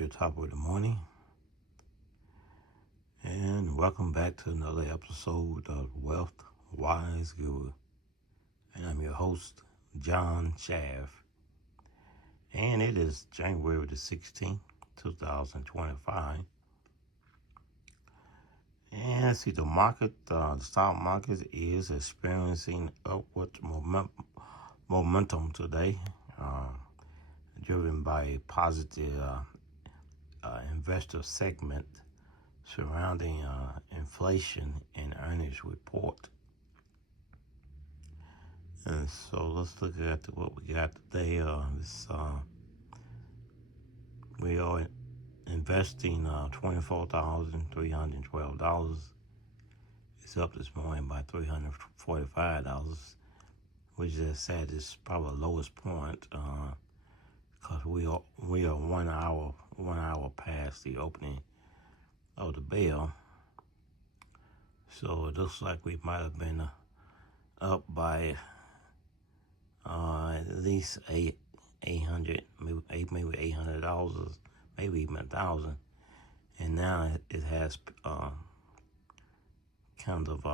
your top of the morning, and welcome back to another episode of Wealth Wise Guru. And I'm your host, John Shaft, and it is January the 16th, 2025. And see, the stock market is experiencing upward momentum today, driven by a positive investor segment surrounding inflation and earnings report. And so let's look at what we got today. We are investing $24,312. It's up this morning by $345, which is sad. It's probably the lowest point because we are 1 hour past the opening of the bell. So it looks like we might have been up by at least $800, maybe $800, maybe even $1,000, and now it has kind of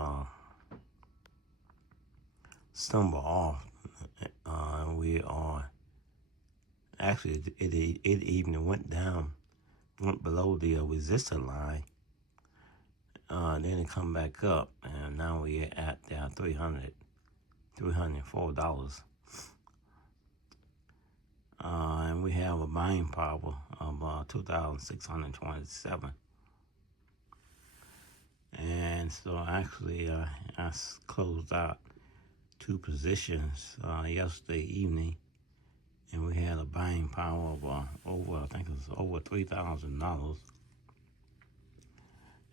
stumbled off. We are actually it even went below the resistance line. Then it come back up, and now we're at $304. And we have a buying power of 2,627. And so actually, I closed out 2 positions yesterday evening, and we had a buying power of over $3,000.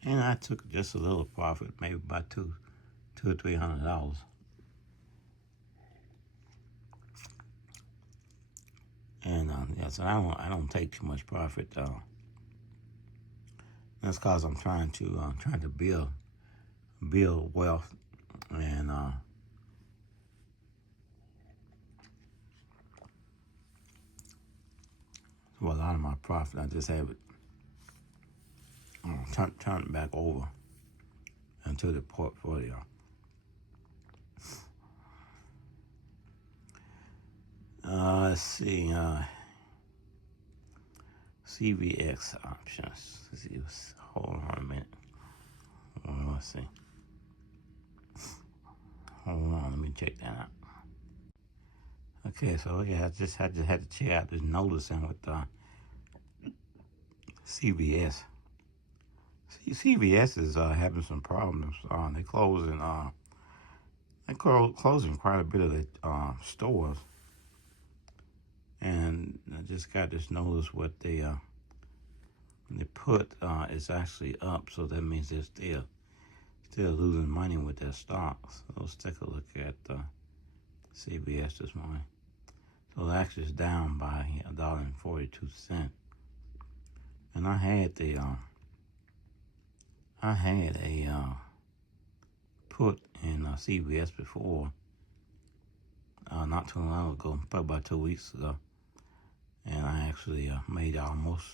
And I took just a little profit, maybe about $200 or $300. And so I don't take too much profit. That's because I'm trying to build wealth, and so a lot of my profit I just have it turn it back over into the portfolio. Let's see. CVX options. Let's see. Hold on a minute. Let's see. Hold on. Let me check that out. Okay, so I just had to check out this noticing with CVS. CVS is having some problems. They're closing quite a bit of the stores. And I just got this notice what they put is actually up, so that means they're still losing money with their stocks. So let's take a look at CVS this morning. So it actually is down by $1.42. And I had a put in CVS before, not too long ago, probably about 2 weeks ago. And I actually made almost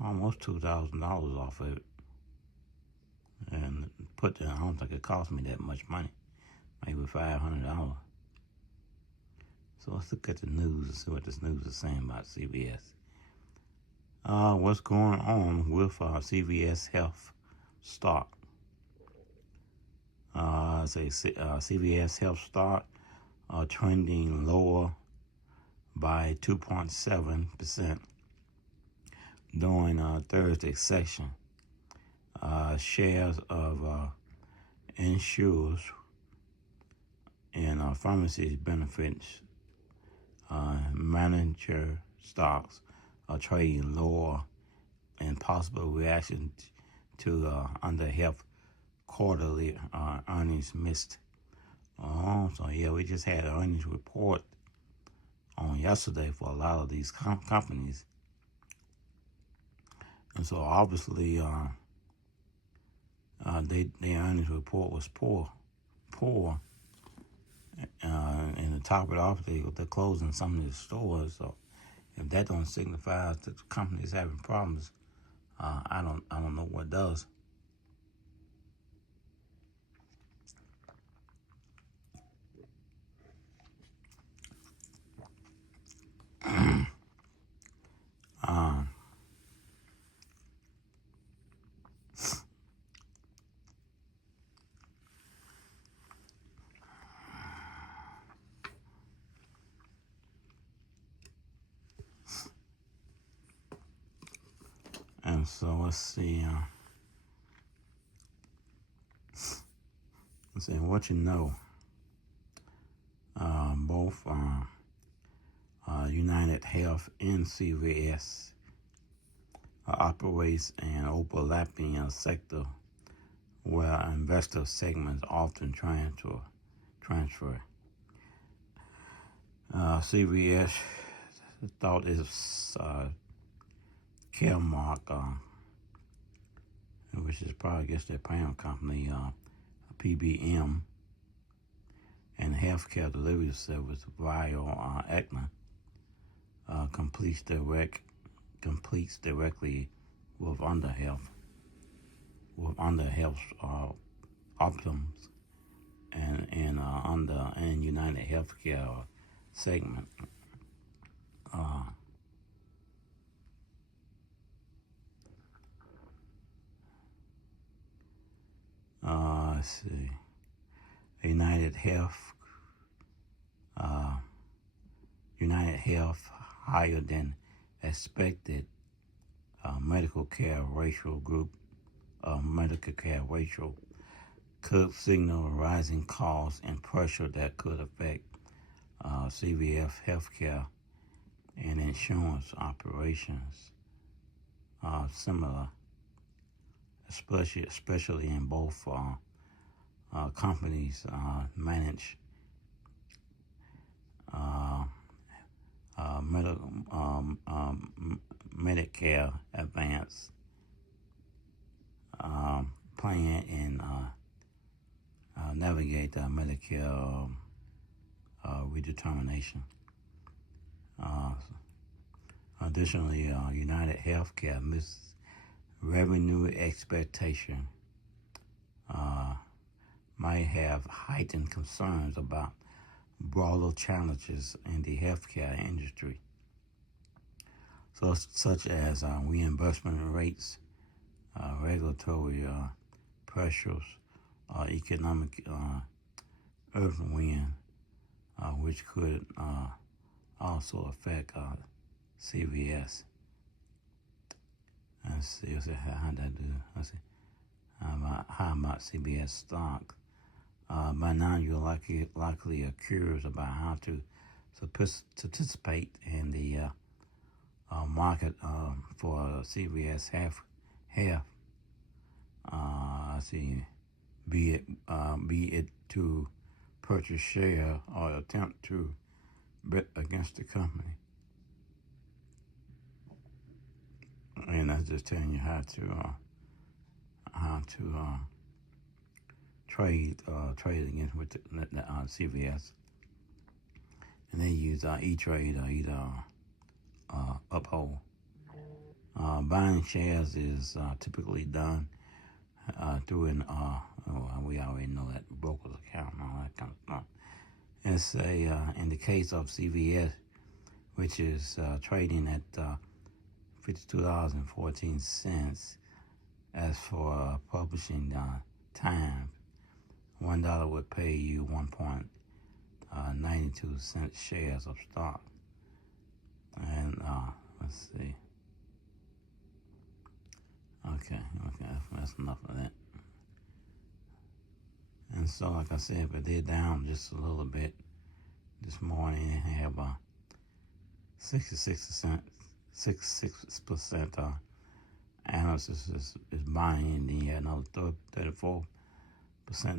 $2,000 off of it. And I don't think it cost me that much money, maybe $500. So let's look at the news and see what this news is saying about CVS. What's going on with CVS Health stock? CVS Health stock trending lower by 2.7% during Thursday's session. Shares of insurers and pharmacies benefits manager stocks are trading lower, and possible reaction to under health quarterly earnings missed. So yeah, we just had an earnings report on yesterday for a lot of these companies, and so obviously their earnings report was poor, and to top it off, they're closing some of the stores. So If that don't signify that the company is having problems, I don't know what does. And so let's see. Let's see what you know. Both United Health and CVS operates an overlapping sector where investor segments often transfer. CVS thought is Caremark, which is probably, I guess, their parent company, PBM, and healthcare delivery service via Aetna competes directly with Health Optums and United Healthcare segment. Let's see. United Health higher than expected medical care ratio could signal rising costs and pressure that could affect CVS healthcare and insurance operations. Similar, especially in both companies manage Medicare Advance plan and navigate Medicare redetermination. Additionally, United Healthcare misses revenue expectation might have heightened concerns about broader challenges in the healthcare industry, such as reimbursement rates, regulatory pressures, economic headwind, which could also affect CVS. Let's see how that do. Let's see. How about CBS stock? By now, you're likely curious about how to participate in the market for CBS half. I see. Be it to purchase share or attempt to bet against the company. And that's just telling you how to trade against with the CVS, and they use E-Trade or either Uphold. Buying shares is typically done through an we already know that, broker's account and all that kind of stuff. And say in the case of CVS, which is trading at $52.14. As for publishing time, $1 would pay you 1.92 shares of stock. And let's see. Okay, that's enough of that. And so, like I said, but they're down just a little bit this morning. They have 66% analysis is buying, and then you had another 34%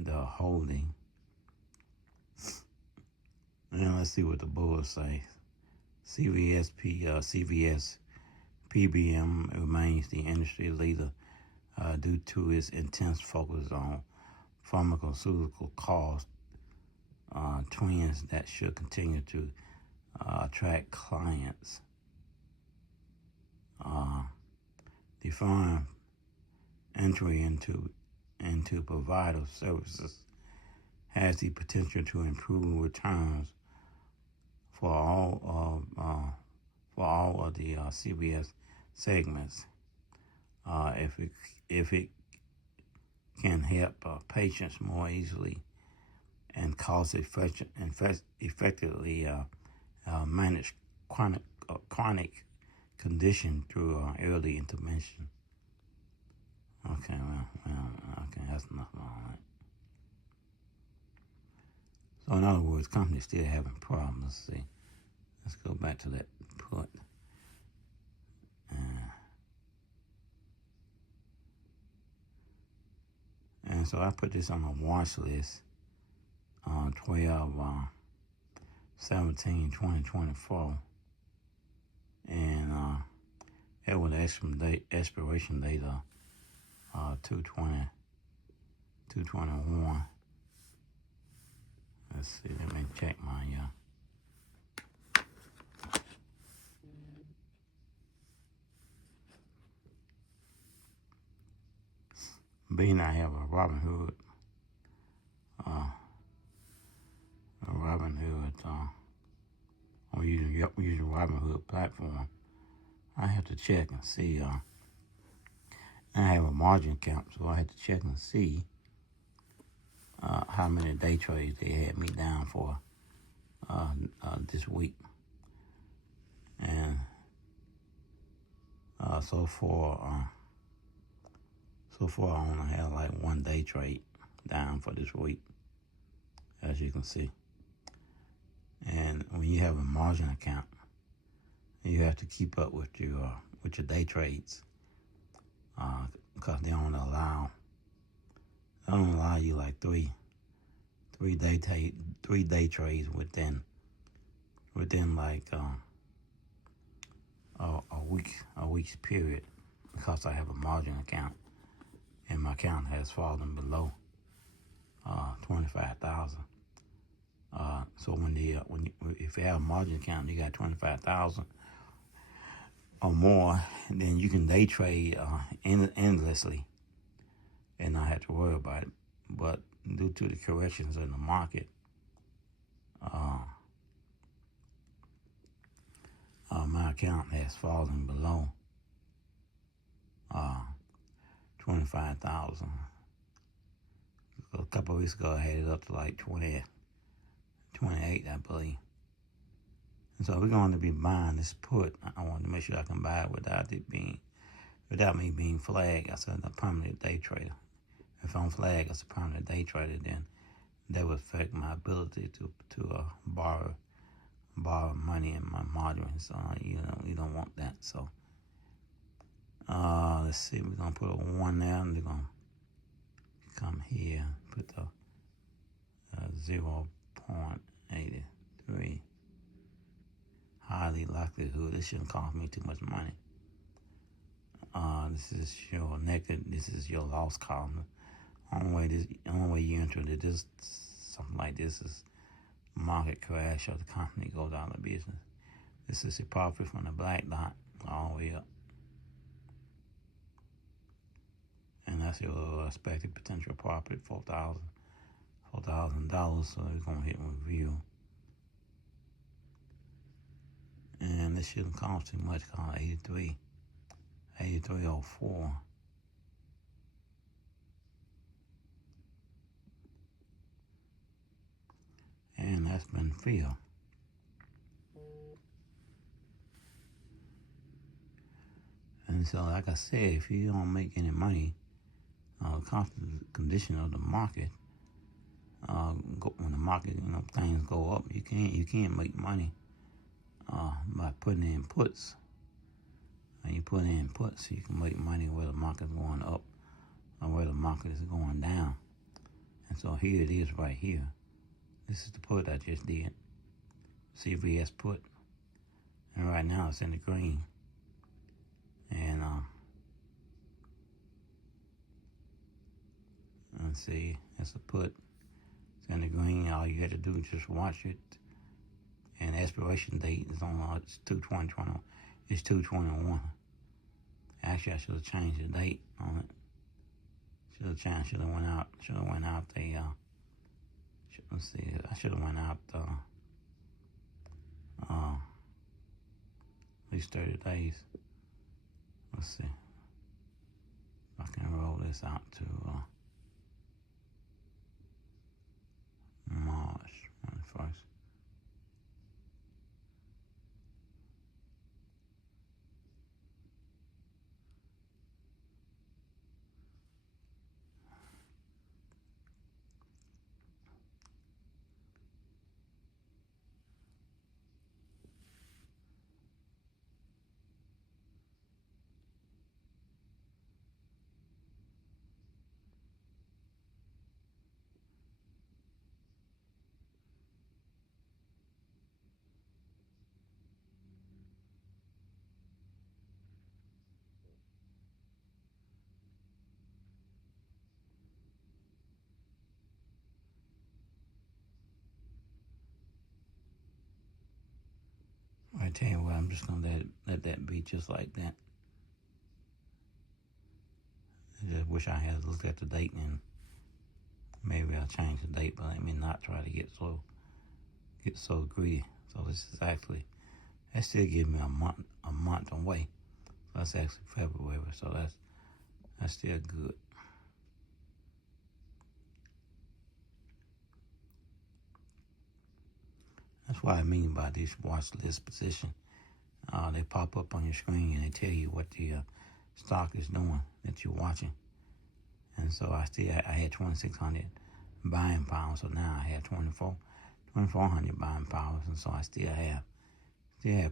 they're holding. And let's see what the bulls say. CVS PBM remains the industry leader due to its intense focus on pharmaceutical cost trends that should continue to attract clients. Define entry into provider services has the potential to improve returns for all of the CBS segments. If it can help patients more easily and cost effectively manage chronic condition through early intervention. Okay, okay, that's enough on that. So in other words, companies still having problems. Let's see. Let's go back to that put. And so I put this on a watch list on 12/17/2024, and it was the expiration date of 2/20/2/21. Let's see. Let me check my being I have a Robinhood I'm using Robinhood platform. I have to check and see. I have a margin account, so I had to check and see how many day trades they had me down for this week, and so far I only have like one day trade down for this week, as you can see. And when you have a margin account, you have to keep up with your day trades, because they don't allow you like three day trades within like a week's period, because I have a margin account and my account has fallen below 25,000. So if you have a margin account, you got 25,000 or more, then you can day trade endlessly and not have to worry about it. But due to the corrections in the market, my account has fallen below 25,000. A couple of weeks ago, I had it up to like 28, I believe. And so we're going to be buying this put. I want to make sure I can buy it without me being flagged as a permanent day trader. If I'm flagged as a permanent day trader, then that would affect my ability to borrow money in my margin. So you don't want that. So let's see. We're gonna put a 1 there, and we're gonna come here, put the 0.83. Highly likelihood. This shouldn't cost me too much money. This is your negative. This is your loss column. Only way you enter this something like this is market crash or the company goes out of business. This is the profit from the black dot all the way up, and that's your expected potential profit, $4,000. So we're gonna hit review. And this shouldn't cost too much, called 83.04. And that's been filled. And so, like I said, if you don't make any money, constant condition of the market, when the market, things go up, you can't make money by putting in puts. And you put in puts, you can make money where the market's going up or where the market is going down. And so here it is right here. This is the put I just did. CVS put. And right now it's in the green. And let's see, it's a put. It's in the green. All you got to do is just watch it. And the expiration date is on it's 2/20/20. It's 2/21. Actually, I should have changed the date on it. Should have went out the, let's see, I should have went out at least 30 days. Let's see. I can roll this out to March 21st. I tell you what, I'm just gonna let that be just like that. I just wish I had looked at the date and maybe I'll change the date, but let me not try to get so greedy. So this is actually, that still gives me a month away. So that's actually February, so that's still good. That's what I mean by this watch list position. They pop up on your screen and they tell you what the stock is doing that you're watching. And so I had 2,600 buying power, so now I have 2,400 buying powers, and so I still have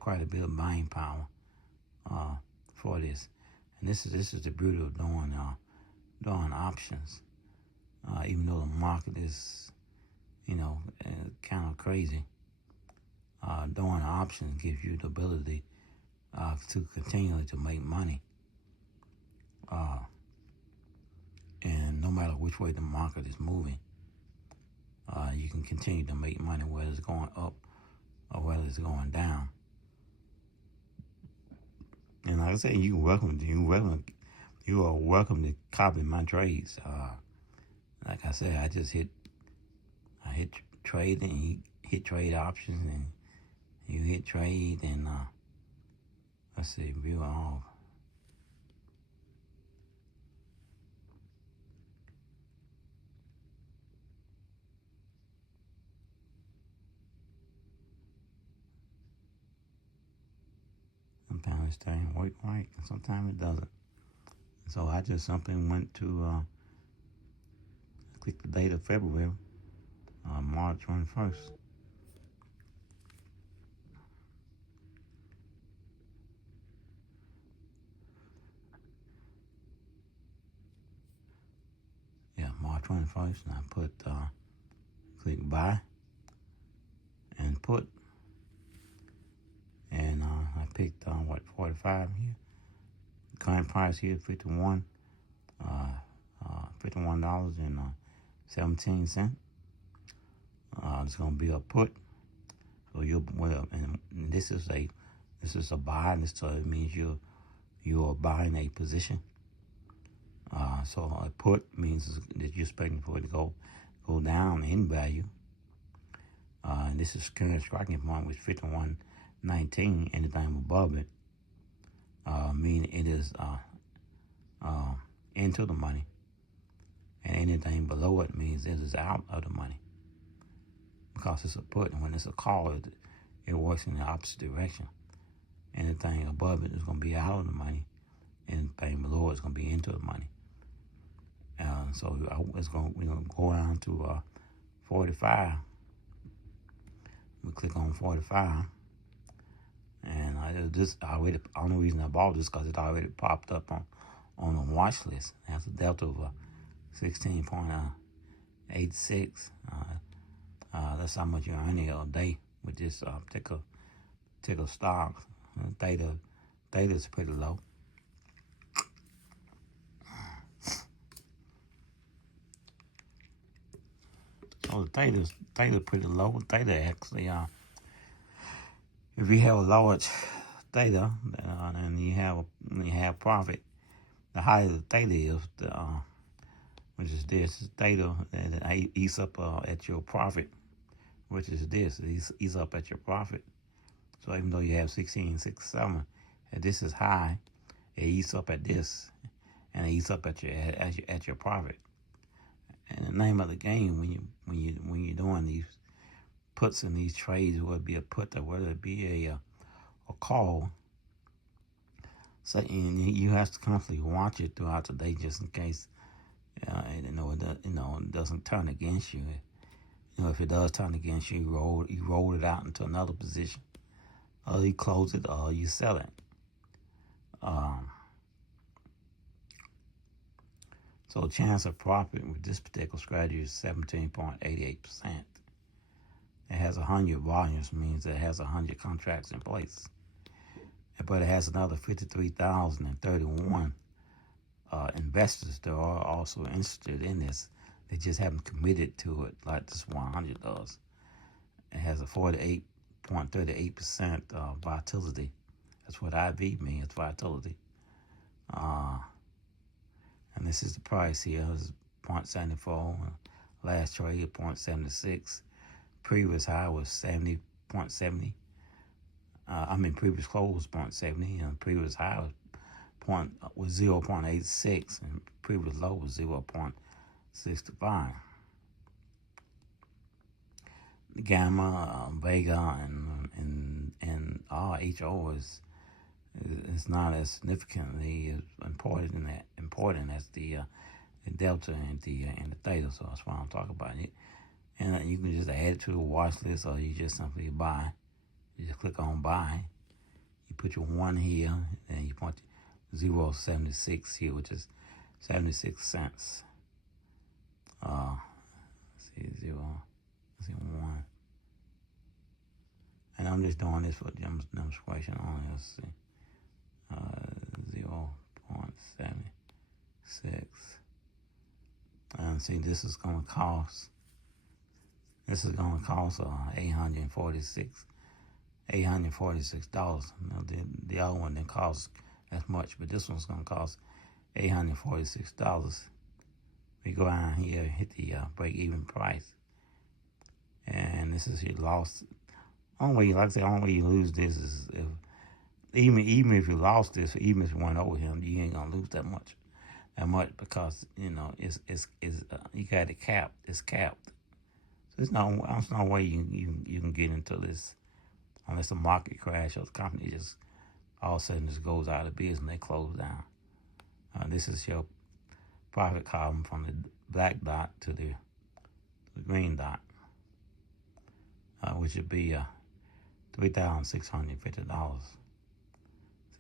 quite a bit of buying power for this. And this is the beauty of doing options. Even though the market is, kind of crazy, doing options gives you the ability to continually to make money. And no matter which way the market is moving, you can continue to make money whether it's going up or whether it's going down. And like I said, you are welcome to copy my trades. Like I said, I hit trade and you hit trade options and you hit trade and let's see, view all. Sometimes this thing work right, and sometimes it doesn't. So I just simply went to click the date of February, March 21st. Yeah, March 21st, and I put click buy and put, and I picked 45 here. Current price here $51, $51.17. It's gonna be a put. So and this is a buy. So it means you are buying a position. So a put means that you're expecting for it to go down in value. And this is current striking point with 51.19. Anything above it, meaning it is into the money, and anything below it means it is out of the money. Because it's a put, and when it's a call, it works in the opposite direction. Anything above it is going to be out of the money. Anything below it is going to be into the money. So we're going to go down to 45. We click on 45, and the only reason I bought this because it already popped up on the watch list. It has a delta of 16.86. That's how much you're earning a day with this particular stock. Theta is pretty low. So the theta pretty low. Theta actually, if you have a large theta, and you have profit. The higher the theta is, which is this theta, and it eats up at your profit, which is this. It eats up at your profit. So even though you have 1667, and this is high, it eats up at this, and it eats up at your profit. And the name of the game when you're doing these puts in these trades, whether it be a put or whether it be a call, so you have to constantly watch it throughout the day just in case it doesn't turn against you. If it does turn against you, you roll it out into another position, or you close it, or you sell it. So the chance of profit with this particular strategy is 17.88%. It has 100 volumes, means it has 100 contracts in place. But it has another 53,031 investors that are also interested in this. They just haven't committed to it like this 100 does. It has a 48.38% volatility. That's what IV means, volatility. And this is the price here. It's 0.74. Last trade 0.76. Previous high was 70.70. Previous close was 0.70, and previous high was 0.86, and previous low was 0.65. The gamma, Vega, and HO is not as significantly important as the delta and the theta. So that's why I'm talking about it. And you can just add it to the watch list, or you just simply buy. You just click on buy. You put your 1 here, and you put 0.76 here, which is 76 cents. Let's see, 1. And I'm just doing this for demonstration only. Let's see. 0.76. And see, this is going to cost $846. Now, the other one didn't cost as much, but this one's going to cost $846. We go down here, hit the break-even price, and this is your loss. Only way you lose this is if even if you lost this, even if you went over him, you ain't gonna lose that much because it's you got it capped. It's capped. So there's no way you can get into this unless the market crash or the company just all of a sudden just goes out of business and they close down. This is your profit column from the black dot to the green dot, which would be $3,650.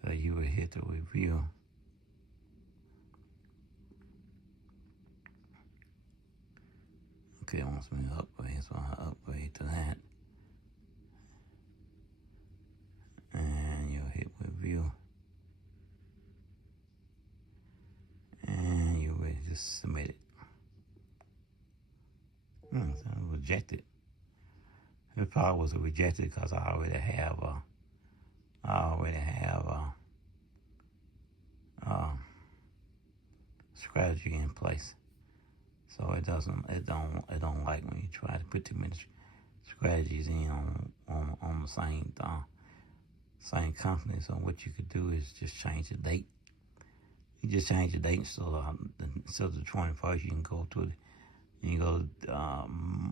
So you would hit the review. Okay, it wants me to upgrade, so I'll upgrade to that. And you'll hit review. And you will just submit it. So rejected. It probably was rejected because I already have strategy in place. So it don't like when you try to put too many strategies in on the same company. So what you could do is just change the date. You just change the date instead of the 21st. You can go to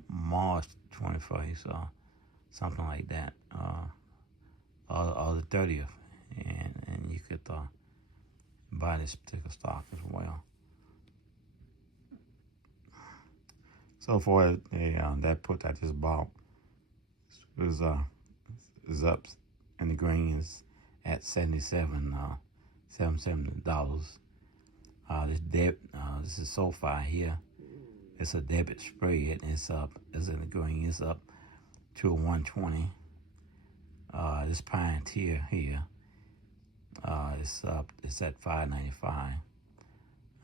March 21st or something like that, or the 30th, and you could buy this particular stock as well. So for that put I just bought is up, and the green is at $77. This is SoFi here. It's a debit spread. It's up. It's in the green. It's up to 120. This Pioneer here, it's up. It's at 595.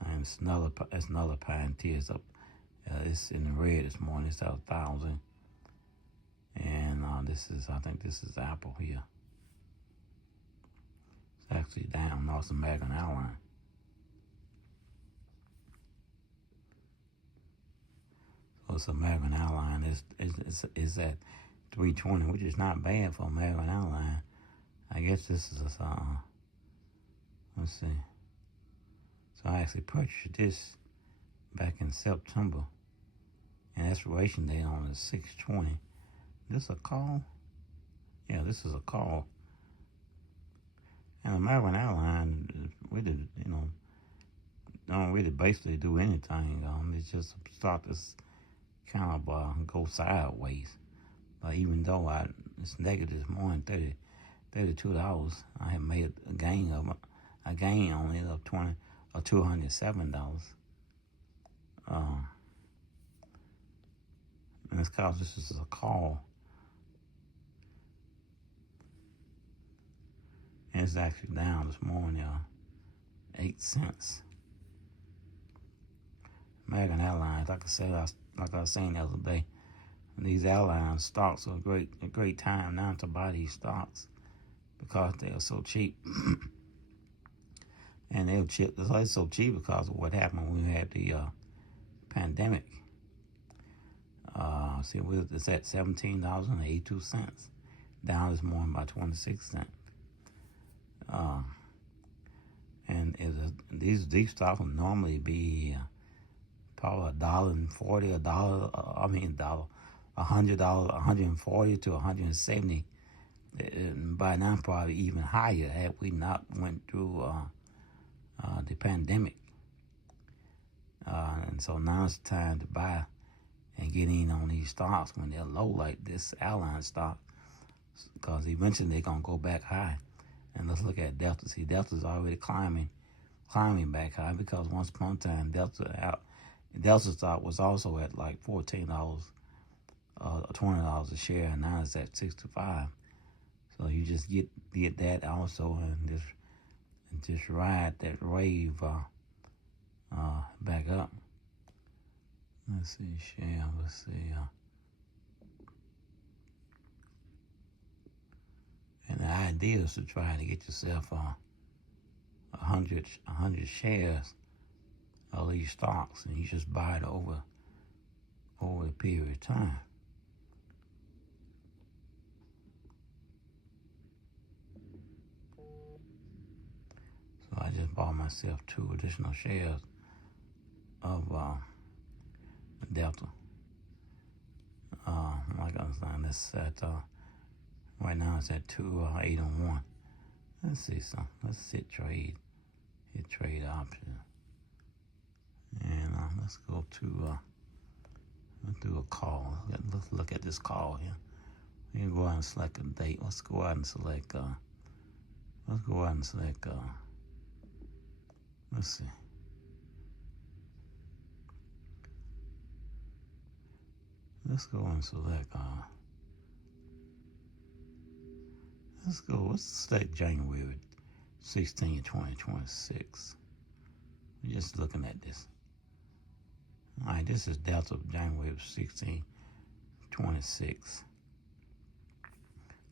And it's another Pioneer. It's up. It's in the red this morning. It's at 1,000. And I think this is Apple here. actually down. North American Airlines. So it's American Airlines is at 320, which is not bad for American Airlines. I guess this is let's see. So I actually purchased this back in September, and expiration date on is 6/20. This a call? Yeah, this is a call. And American Airlines really, don't really basically do anything. It's just a stock that's kind of go sideways. But even though it's negative this morning, $32, I have made a gain on it of $207. And it's because this is a call. And it's actually down this morning, 8 cents. American Airlines, like I was saying the other day, these airline stocks are a great time now to buy these stocks because they are so cheap. And they're so cheap because of what happened when we had the pandemic. See, it's at $17.82, down this morning by 26 cents. And these stocks will normally be probably $1.40, $100, $140 to $170. By now, probably even higher had we not went through the pandemic. And so now it's time to buy and get in on these stocks when they're low like this airline stock, because eventually they're going to go back high. And let's look at Delta. See, Delta's already climbing back high, because once upon a time Delta stock was also at like $14, $20 a share, and now it's at $65. So you just get that also, and just ride that wave back up. Let's see, share. Let's see. And the idea is to try to get yourself 100 shares of these stocks, and you just buy it over a period of time. So I just bought myself 2 additional shares of Delta. Like I was saying, this at right now it's at 2.801. Let's see something. Let's hit trade option, and let's go to let's do a call. Let's look at this call here. We can go out and select a date. Let's go out and select. Let's see. Let's go and select. Let's select January 16, 2026. We're just looking at this. All right, this is Delta January 16, 26.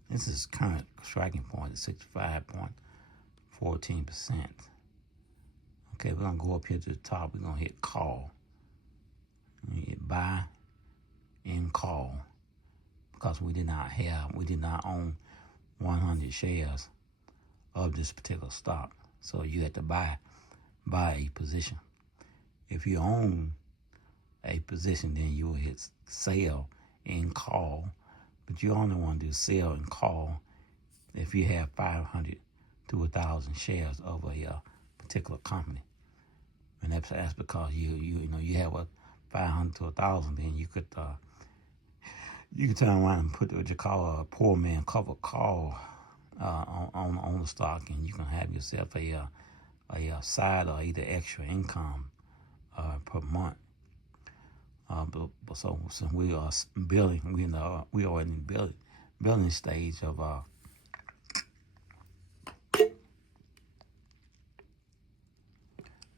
This is current striking point at 65.14%. Okay, we're gonna go up here to the top. We're gonna hit call. We hit buy and call, because we did not own 100 shares of this particular stock. So you have to buy a position. If you own a position, then you will hit sell and call. But you only want to do sell and call if you have 500 to 1,000 shares of a particular company. And that's because you have a 500 to 1,000, then you could turn around and put what you call a poor man cover call on the stock, and you can have yourself a side or either extra income per month. But so since we are building, we are in the building stage of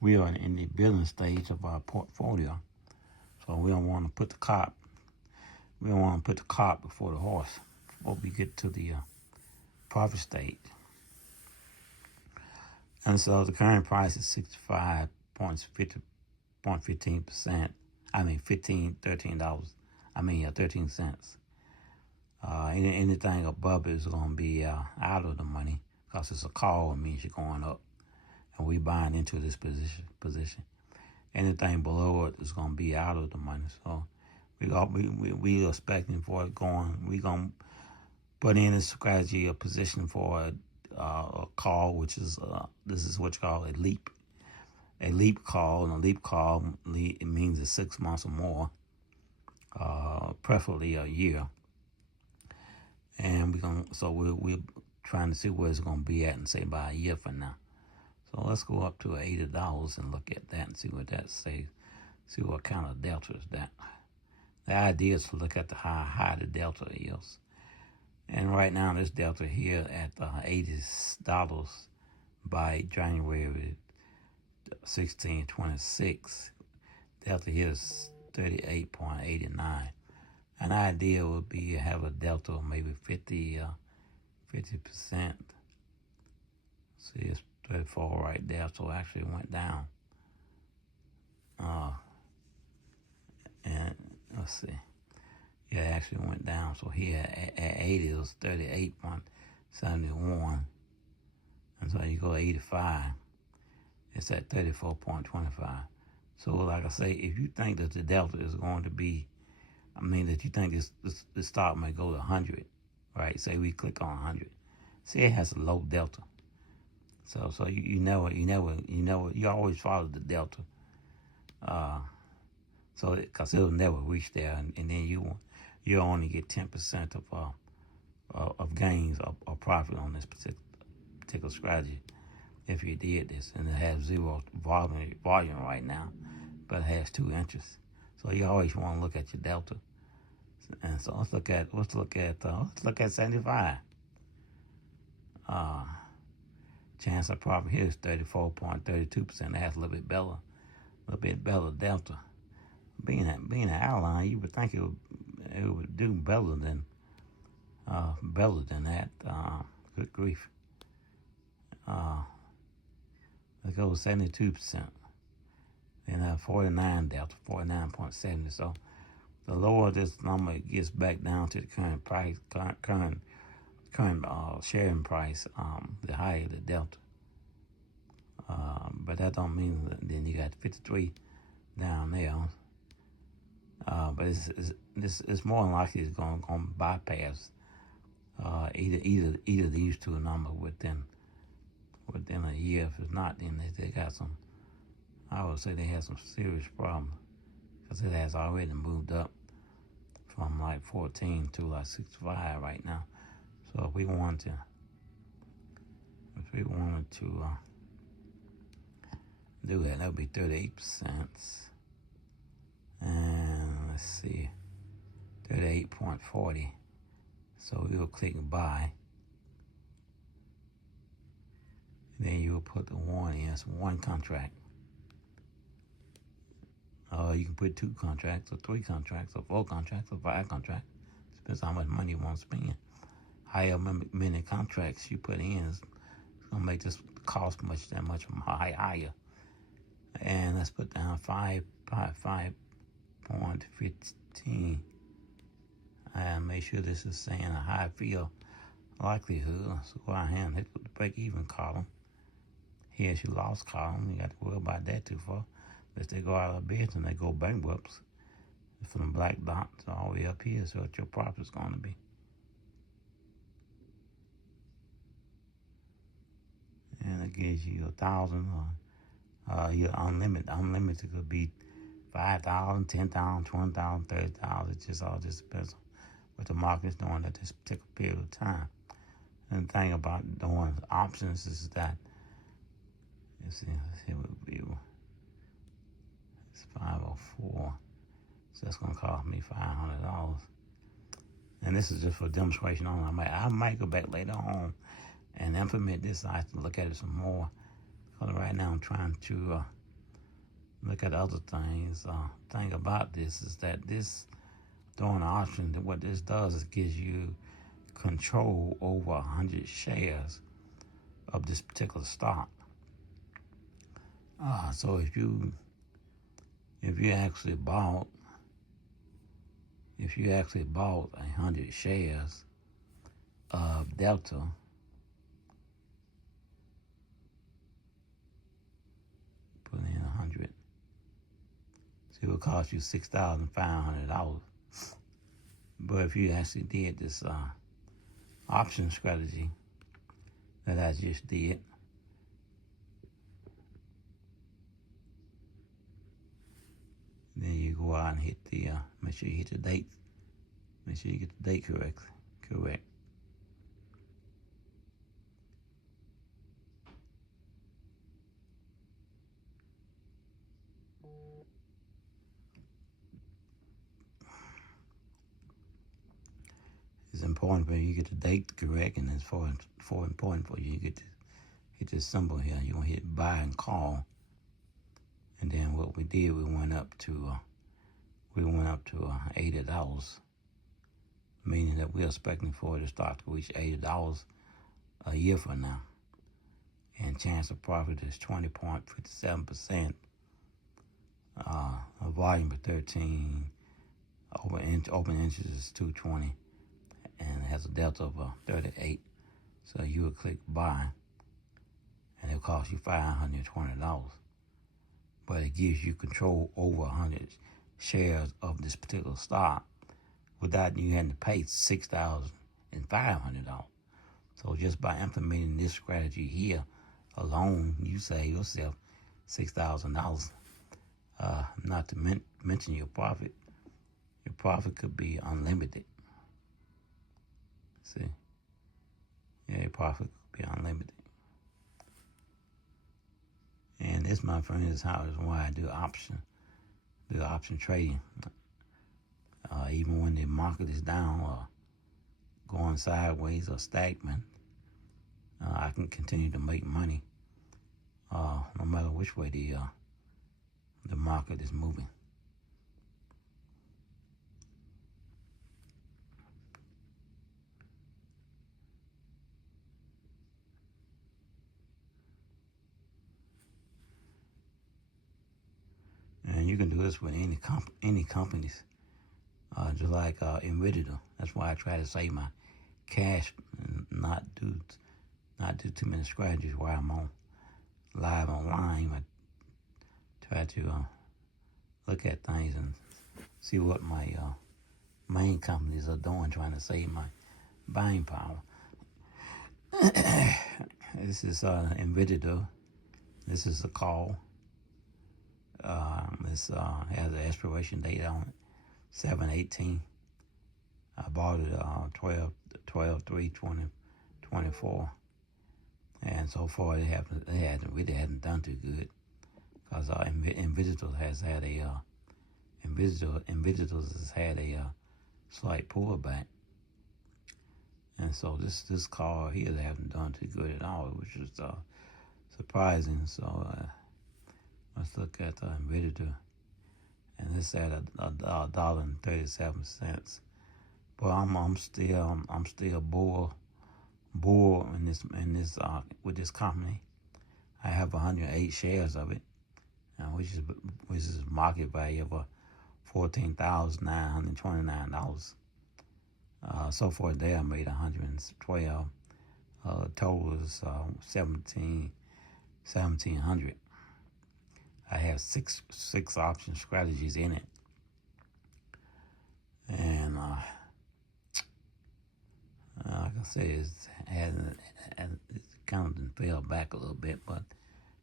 we are in the building stage of our portfolio. So we don't want to put the cart before the horse before we get to the profit stage. And so the current price is 65.15%. I mean, $13. I mean, 13 cents. Anything above it is going to be out of the money because it's a call. It means you're going up. And we buying into this position. Anything below it is going to be out of the money. So we expecting for it going. We going to put in a strategy, a position for a call, which is this is what you call a leap call. And a leap call, it means it's 6 months or more, preferably a year. And we're trying to see where it's going to be at, and say by a year from now. So let's go up to $80 and look at that and see what that says. See what kind of delta is that. The idea is to look at how high the delta is. And right now, this delta here at $80 by January 16, 26. Delta here is 38.89. An idea would be to have a delta of maybe 50%. See, it's 34 right there, so actually it went down. And let's see. Yeah, it actually went down. So here at 80 it was 38.71. And so you go to 85, it's at 34.25. So like I say, if you think that the delta is going to be, that you think this stock may go to 100, right? Say we click on 100. See, it has a low delta. So you always follow the delta. So because it'll never reach there, and then you only get 10% of gains or profit on this particular strategy if you did this, and it has zero volume right now, but it has 2 interests. So you always want to look at your delta. And so let's look at 75. Chance of profit here is 34.32%. That's a little bit better delta. Being an airline, you would think it would do better than that. Good grief. Let's go with 72%. Then 49 delta, 49.70. So the lower this number gets back down to the current price, current sharing price, the higher the delta. But that don't mean that then you got 53 down there. But it's more than likely it's going to bypass either of these two numbers within a year. If it's not, then they got some. I would say they have some serious problems, because it has already moved up from like 14 to like 65 right now. So if we wanted to do that would be 38%. And let's see, 38.40. So we will click buy. Then you will put the 1 in. It's 1 contract. You can put 2 contracts, or 3 contracts, or 4 contracts, or 5 contracts. Depends how much money you want to spend. However many contracts you put in is going to make this cost that much higher. And let's put down 5.15. And make sure this is saying a high field likelihood. So go ahead and hit the break-even column. Here's your loss column. You got to worry about that too far. If they go out of business and they go bankrupt, from the black dots all the way up here, so what your profit's going to be. And it gives you 1,000. Your unlimited could be 5,000, 10,000, 20,000, 30,000. It just all depends on what the market's doing at this particular period of time. And the thing about doing options is that, let's see what view. It's 504. So that's going to cost me $500. And this is just for demonstration only. I might go back later on and implement this. I have to look at it some more. Because right now I'm trying to look at other things. Thing about this is that doing an option, what this does is gives you control over 100 shares of this particular stock. So if you actually bought 100 shares of Delta, put in 100, so it would cost you $6,500. But if you actually did this option strategy that I just did, then you go out and hit the, make sure you hit the date. Make sure you get the date correct. It's important for you to get the date correct, and it's for important for you to get hit this symbol here. You're gonna hit buy and call, and then what we did, we went up to $80, meaning that we're expecting for the stock to reach $80 a year from now, and chance of profit is 20.57%. A volume of 13, open interest is 220, and it has a delta of 38. So you would click buy, and it'll cost you $520. But it gives you control over 100 shares of this particular stock without you having to pay $6,500. So just by implementing this strategy here alone, you save yourself $6,000. Not to mention your profit. Your profit could be unlimited. See? Yeah, your profit could be unlimited. And this, my friend, is why I do option trading. Even when the market is down or going sideways or stagnant, I can continue to make money no matter which way the market is moving. And you can do this with any companies, just like Invicta. That's why I try to save my cash and not do too many strategies while I'm on live online. I try to look at things and see what my main companies are doing, trying to save my buying power. This is Invicta. This is a call. This has an expiration date on it, 7/18. I bought it 12/3/2024, and so far it hasn't done too good, because Invicta has had a slight pullback, and so this call here hasn't done too good at all, which is surprising. So let's look at Invicta, and this at $1.37. But I'm still bull in this with this company. I have 108 shares of it, which is market value of $14,929. So far today I made 112. Total is 1,700. I have six option strategies in it, and like I said, it's kind of fell back a little bit, but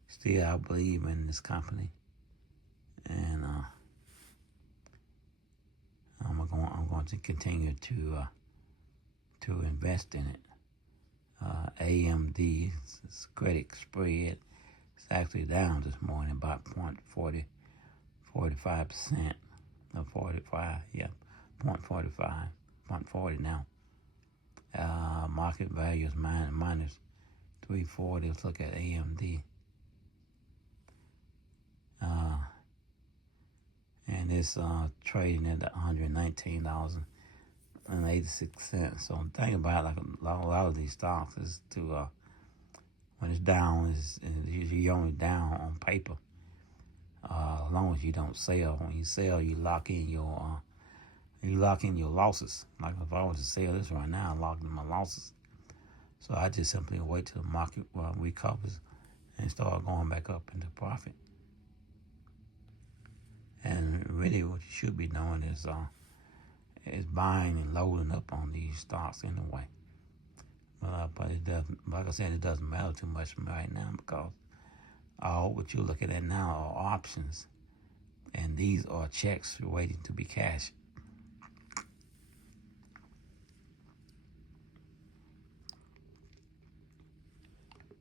still I believe in this company, and I'm going to continue to invest in it. AMD, its credit spread, it's actually down this morning about 45%, or 45, yeah, 0.45, 0.40 now. Market value is minus 340. Let's look at AMD. And it's trading at $119.86. So the thing about like a lot of these stocks is to When it's down, it's usually only down on paper. As long as you don't sell. When you sell, you lock in your losses. Like if I was to sell this right now, I'm locking in my losses. So I just simply wait till the market recovers and start going back up into profit. And really, what you should be doing is buying and loading up on these stocks anyway. But it doesn't. Like I said, it doesn't matter too much right now because all what you're looking at now are options, and these are checks waiting to be cashed.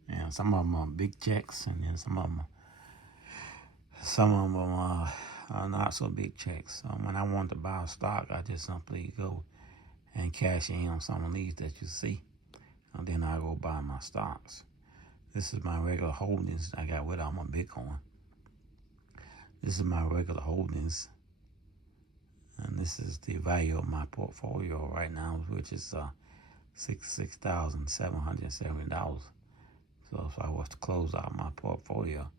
And some of them are big checks, and then some of them are not so big checks. So when I want to buy a stock, I just simply go and cash in on some of these that you see, and then I go buy my stocks. This is my regular holdings I got with all my Bitcoin. This is my regular holdings, and this is the value of my portfolio right now, which is $66,770. So if I was to close out my portfolio,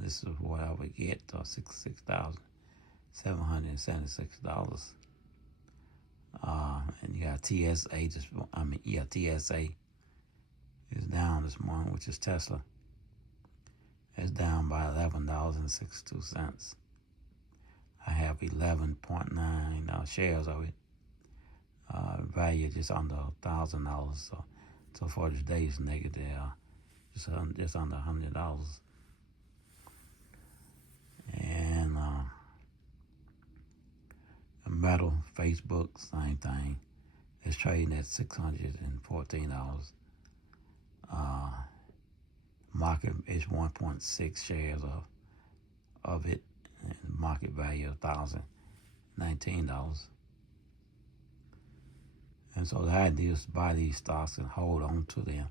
this is what I would get, $66,776. And you got TSA. TSA is down this morning, which is Tesla. It's down by $11.62. I have 11.9 shares of it. Value just under $1,000. So for the days negative, just under $100. And the metal, Facebook, same thing. It's trading at $614. Market is 1.6 shares of it. And market value of $1,019. And so the idea is to buy these stocks and hold on to them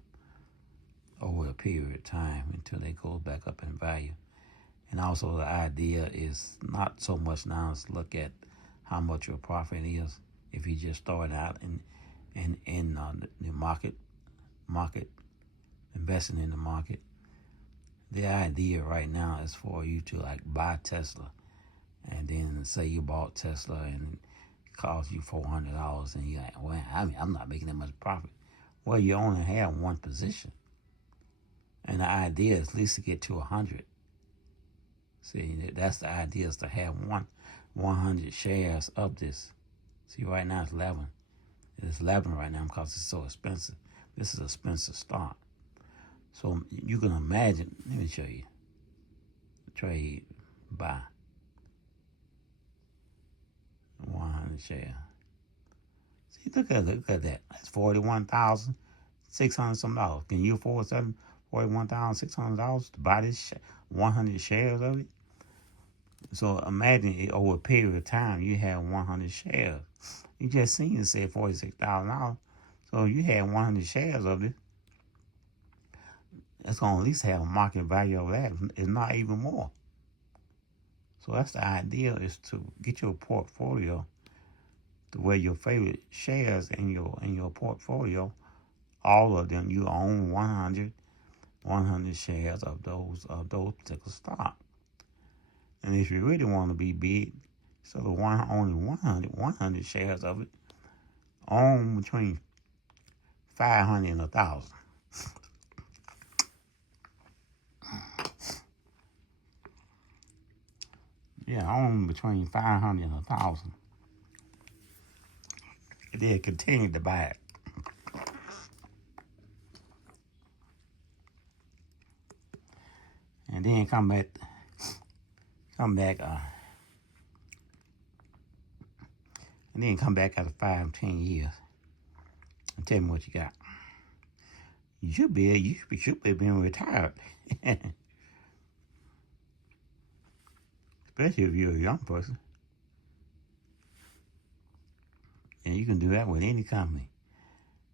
over a period of time until they go back up in value. And also the idea is not so much now to look at how much your profit is if you just start out in the market, investing in the market. The idea right now is for you to like buy Tesla, and then say you bought Tesla and it cost you $400, and you're like, well, I'm not making that much profit. Well, you only have one position, and the idea is at least to get to 100. See, that's the idea, is to have 100 shares of this. See, right now it's 11. It's 11 right now because it's so expensive. This is an expensive stock. So you can imagine, let me show you. Trade, buy. 100 shares. See, look at that. That's $41,600 some dollars. Can you afford $41,600 to buy this 100 shares of it? So imagine it over a period of time, you have 100 shares. You just seen it say $46,000. So you had 100 shares of it. That's going to at least have a market value of that, if not even more. So that's the idea, is to get your portfolio to where your favorite shares in your portfolio, all of them, you own 100 shares of those particular stocks. And if you really want to be big, so only 100 shares of it, own between 500 and 1,000. Yeah, own between 500 and 1,000. And then continue to buy it. And then come back, and then come back after 5, 10 years and tell me what you got. You should be being retired. Especially if you're a young person. And you can do that with any company.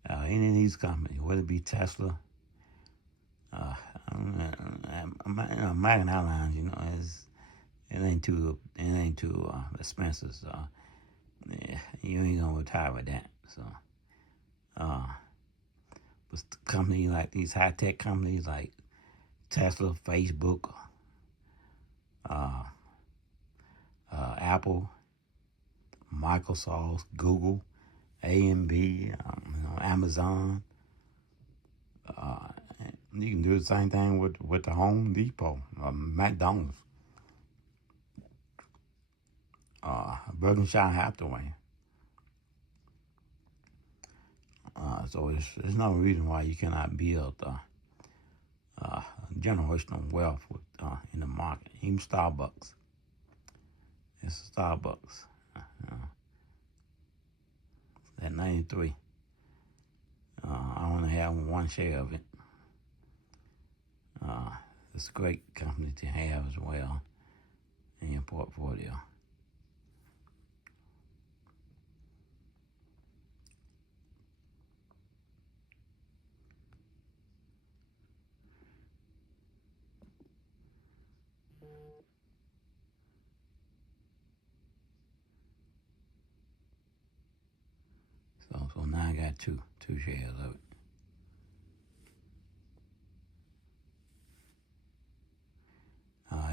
Any of these companies, whether it be Tesla, American Airlines, it ain't too expensive. So you ain't gonna retire with that. So, But companies like these high-tech companies like Tesla, Facebook, uh, Apple, Microsoft, Google, A&B, Amazon. You can do the same thing with the Home Depot, McDonald's, Berkshire Hathaway. So there's no reason why you cannot build generational wealth in the market. Even Starbucks. It's Starbucks. At 93. I only have one share of it. It's a great company to have as well in your portfolio. So now I got two shares of it.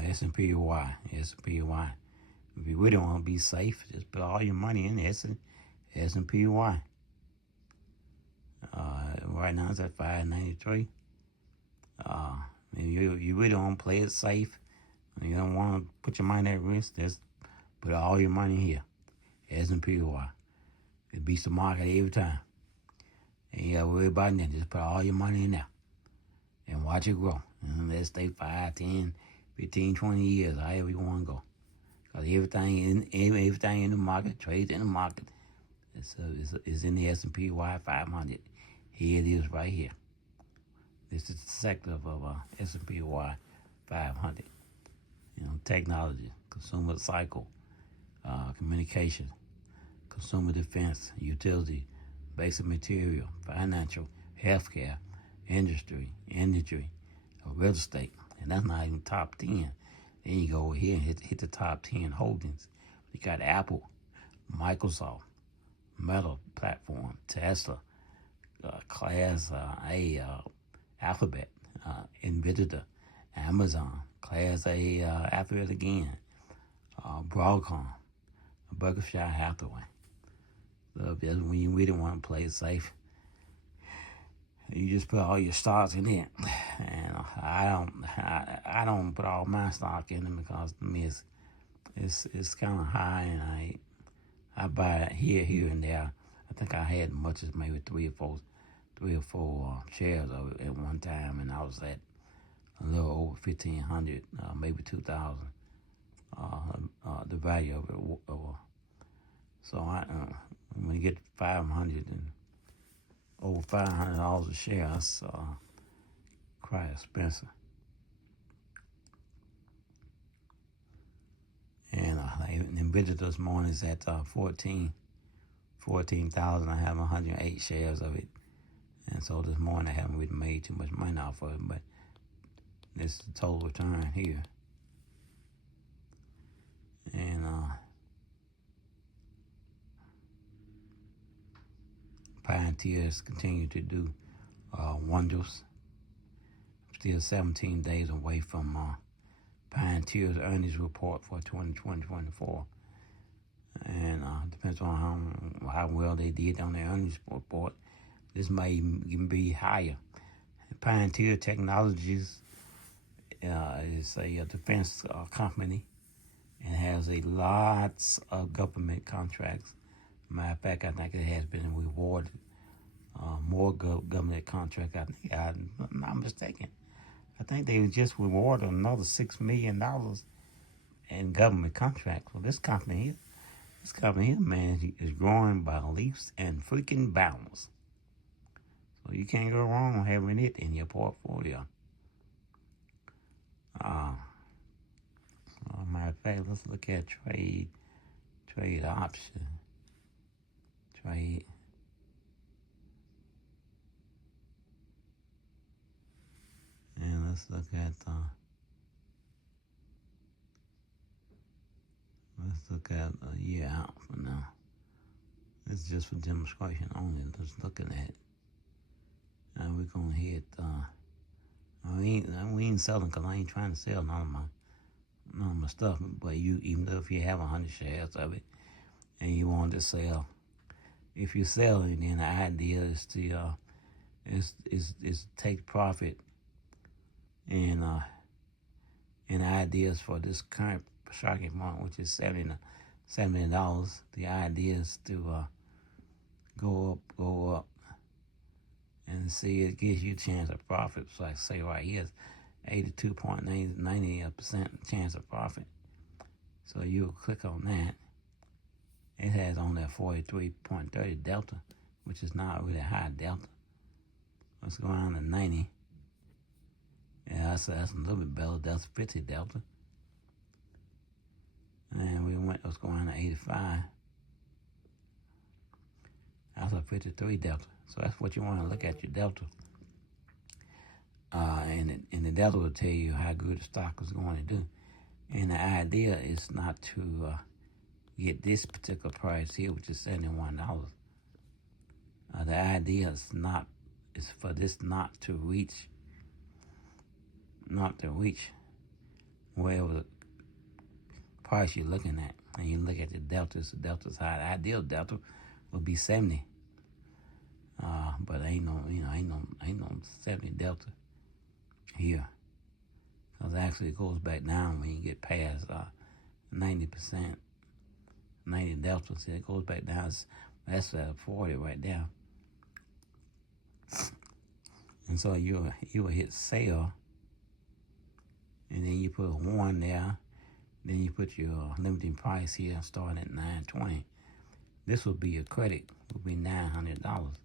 S&P/Y. S&P/Y. If you really want to be safe, just put all your money in S&P/Y. Right now it's at 593. You really don't play it safe. You don't want to put your money at risk. Just put all your money here. S&P/Y. It beats the market every time. And you got to worry about that. Just put all your money in there and watch it grow. And let's stay 5, 10, 15, 20 years, however you want to go. Because everything in the market, trades in the market, is in the S&P/Y 500. Here it is right here. This is the sector of S&P/Y 500. Technology, consumer cycle, communication, consumer defense, utility, basic material, financial, healthcare, industry, energy, real estate. And that's not even top 10. Then you go over here and hit the top 10 holdings. You got Apple, Microsoft, Meta Platform, Tesla, Class A, Alphabet, Nvidia, Amazon, Class A, Alphabet again, Broadcom, Berkshire Hathaway. So that's when you really want to play it safe. You just put all your stocks in it, and I don't put all my stock in it because to me it's kind of high, and I buy it here and there. I think I had as much as maybe three or four shares of it at one time, and I was at a little over 1,500, maybe 2,000. The value of it. So when you get 500 and over $500 a share, that's quite expensive. And Nvidia this morning is at 14,000. I have 108 shares of it. And so this morning I haven't really made too much money off of it, but this is the total return here. And Pioneers continue to do wonders. Still 17 days away from Pioneer's earnings report for 2024. And depends on how well they did on their earnings report. This may even be higher. Pioneer Technologies is a defense company and has lots of government contracts. Matter of fact, I think it has been rewarded more government contracts. I think I'm not mistaken. I think they just rewarded another $6 million in government contracts. Well, this company here, man, is growing by leaps and freaking bounds. So you can't go wrong having it in your portfolio. Matter of fact, let's look at trade option. Trade. And let's look at a year out for now. This is just for demonstration only. Just looking at it. And we're gonna hit. We ain't selling because I ain't trying to sell none of my stuff. But even though if you have 100 shares of it and you want to sell, if you sell it, then the idea is to is take profit and the ideas for this current striking point, which is $70. The idea is to go up, and see it gives you a chance of profit. So I say right here, 82.90% chance of profit. So you'll click on that. It has on there 43.30 delta, which is not really high delta. Let's go down to 90. Yeah, that's a little bit better. That's 50 delta. And let's go down to 85. That's a 53 delta. So that's what you want to look at, your delta. And the delta will tell you how good the stock is going to do. And the idea is not to get this particular price here, which is $71. The idea is for this not to reach whatever the price you're looking at. And you look at the deltas high. The ideal delta would be 70. But ain't no 70 delta here. Because actually it goes back down when you get past 90%, 90 delta. See, it goes back down. That's 40 right there. And so you will hit sale, and then you put a 1 there. Then you put your limiting price here, starting at $9.20. This will be your credit. Will be $900.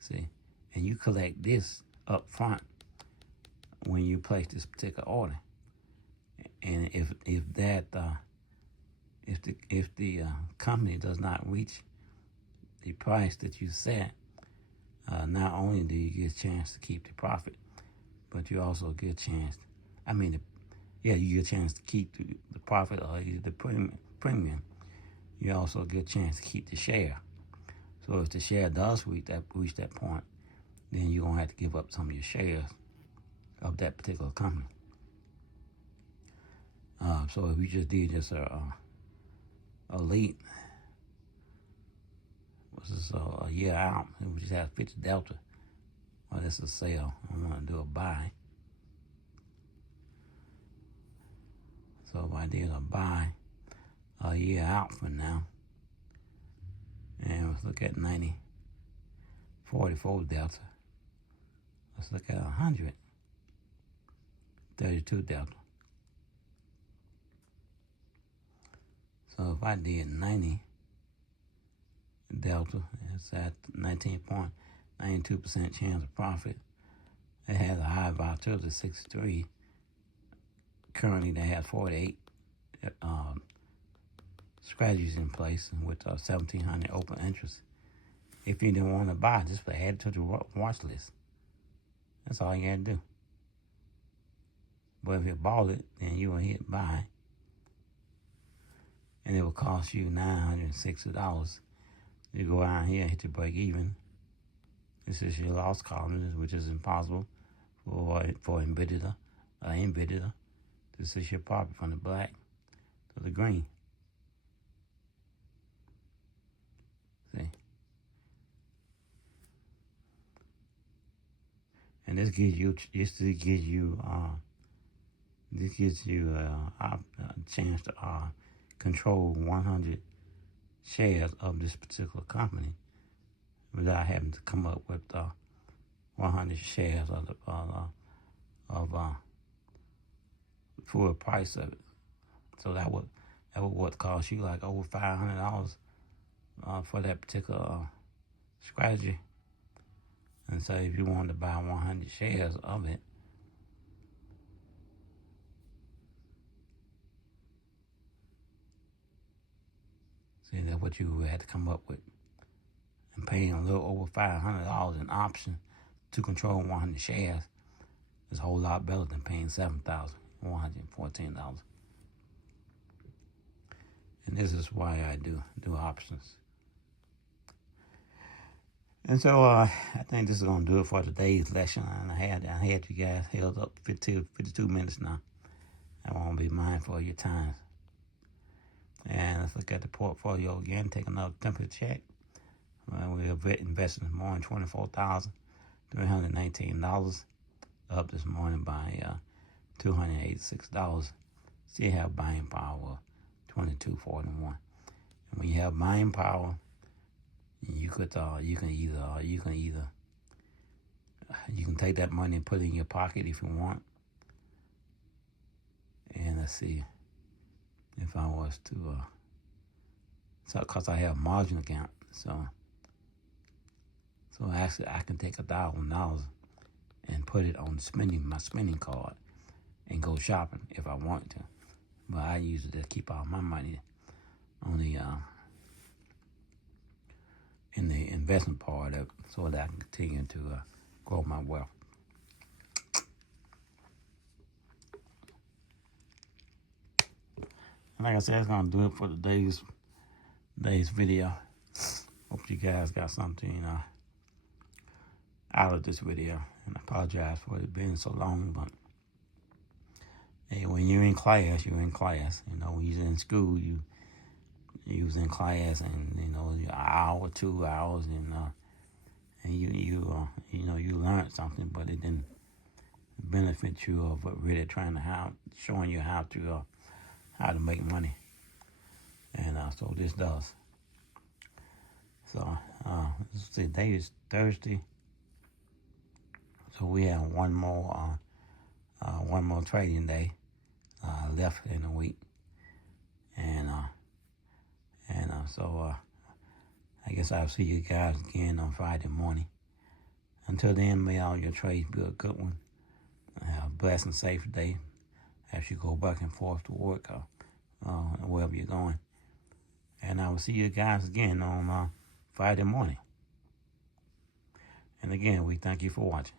See, and you collect this up front when you place this particular order. And if the company does not reach the price that you set, not only do you get a chance to keep the profit, but you also get a chance. You get a chance to keep the profit or the premium. You also get a chance to keep the share. So if the share does reach that point, then you're gonna have to give up some of your shares of that particular company. So if you just did just elite, which is a year out, and we just have 50 delta, well, that's a sale. I want to do a buy. So if I did a buy a year out from now, and let's look at 90, 44 delta. Let's look at 100, 32 delta. So if I did 90 delta, it's at 19.92% chance of profit. It has a high volatility, 63. Currently, they have 48 strategies in place with 1,700 open interest. If you didn't want to buy, just add it to the watch list. That's all you got to do. But if you bought it, then you will hit buy, and it will cost you $960. You go out here and hit your break even. This is your loss column, which is impossible for Nvidia. This is your profit from the black to the green. See? And this gives you a chance to control 100 shares of this particular company without having to come up with 100 shares of the full price of it. So that would what cost you like over $500 for that particular strategy. And so if you wanted to buy 100 shares of it, see, that's what you had to come up with. And paying a little over $500 in option to control 100 shares is a whole lot better than paying $7,114. And this is why I do options. And so I think this is gonna do it for today's lesson. And I had you guys held up 52 minutes now. I want to be mindful of your time. And let's look at the portfolio again. Take another temperature check. We have invested this morning $24,319, up this morning by $286. Still have buying power of $22.41. And when you have buying power, you can take that money and put it in your pocket if you want. And let's see if I was to, because I have a margin account, so actually I can take $1,000 and put it on my spending card and go shopping if I want to. But I use it to keep all my money on the in the investment part of it, so that I can continue to grow my wealth. And like I said, that's gonna do it for today's video. Hope you guys got something out of this video, and I apologize for it being so long. But hey, when you're in class, you're in class. You know, when you're in school, you was in class, and an hour, 2 hours, and you learned something, but it didn't benefit you of really showing you how to make money. And so this does. So today is Thursday, so we have one more trading day left in the week, and so I guess I'll see you guys again on Friday morning. Until then, may all your trades be a good one. Have a blessed and safe day as you go back and forth to work or wherever you're going. And I will see you guys again on Friday morning. And again, we thank you for watching.